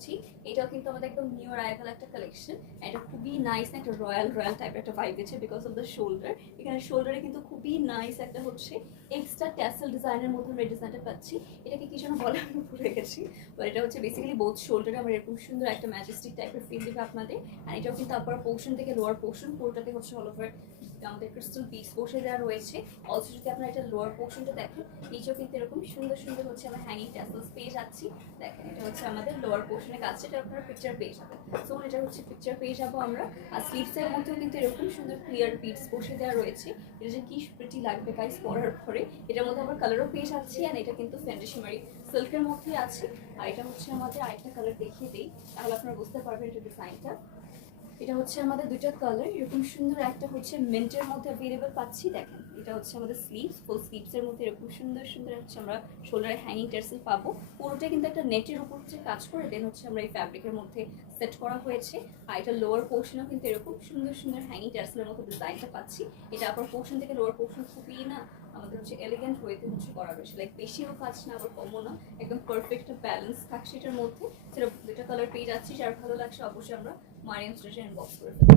করছি। এটাও কিন্তু আমাদের একদম নিউ অ্যারাইভাল একটা কালেকশন। এটা খুবই নাইস, একটা রয়্যাল রয়্যাল টাইপের একটা ভাইব দিচ্ছে বিকজ অফ দ্য শোল্ডার। এখানে শোল্ডারে কিন্তু খুবই নাইস একটা হচ্ছে এক্সট্রা ট্যাসেল ডিজাইনের মধ্যে আমরা ডিজাইনটা পাচ্ছি। এটাকে কি যেন বলে আমি ভুলে গেছি, বাট এটা হচ্ছে বেসিক্যালি বোথ শোল্ডারে আমরা এরকম সুন্দর একটা ম্যাজেস্টিক টাইপের ফিল দেবে আপনাদের। আর এটাও কিন্তু আপার পোর্শন থেকে লোয়ার পোর্শন পুরোটাতে হচ্ছে অল ওভার আমাদের ক্রিস্টাল বিটস বসে দেওয়া রয়েছে। অলসো যদি আপনারা এটা লোয়ার পোর্শনটা দেখেন, নিচেও কিন্তু এরকম সুন্দর সুন্দর হচ্ছে আমরা হ্যাঙ্গিং ট্যাসেলস পেয়ে যাচ্ছি। দেখেন এটা হচ্ছে আমাদের লোয়ার পোর্শনের কাছে, এটা আপনারা পিকচার পেয়ে যাবেন। সো এটা হচ্ছে পিকচার পেয়ে যাবো আমরা। আর স্লিভসের মধ্যেও কিন্তু এরকম সুন্দর ক্লিয়ার বিটস বসে দেওয়া রয়েছে। এটা যে কি প্রিটি লাগবে গাইস পরার পরে। এটার মধ্যে আমরা কালারও পেয়ে যাচ্ছি। অ্যান্ড এটা কিন্তু ফ্যান্ডি শিমারি সিল্কের মধ্যে আছে। আর এটা হচ্ছে আমাদের আরেকটা কালার দেখিয়ে দিই, তাহলে আপনারা বুঝতে পারবেন এটা ডিজাইনটা। এটা হচ্ছে আমাদের দুইটা কালার, এরকম সুন্দর একটা হচ্ছে মিন্টের মধ্যে অ্যাভেলেবল পাচ্ছি। দেখেন এটা হচ্ছে আমাদের স্লিভস, ফুল স্লিভসের মধ্যে এরকম সুন্দর সুন্দর হচ্ছে আমরা শোল্ডারে হ্যাঙ্গিং টার্সেল পাবো। পুরোটা কিন্তু একটা নেটের উপর হচ্ছে কাজ করে দেন হচ্ছে আমরা এই ফ্যাব্রিকের মধ্যে সেট করা হয়েছে। আর এটা লোয়ার পোর্শনও কিন্তু এরকম সুন্দর সুন্দর হ্যাঙ্গিং টার্সেলের মতো ডিজাইনটা পাচ্ছি। এটা আপার পোর্শন থেকে লোয়ার পোর্শন খুবই না আমাদের হচ্ছে এলিগেন্ট ওয়েতে হচ্ছে করা রয়েছে, লাইক বেশিও কাজ না আবার কমও না, একদম পারফেক্ট ব্যালেন্স থাকছে এটার মধ্যে। সেটা দুটো কালার পেয়ে যাচ্ছি, যার ভালো লাগছে অবশ্যই আমরা মারিয়াম স্টেশন ইনবক্স করে ফেলবো।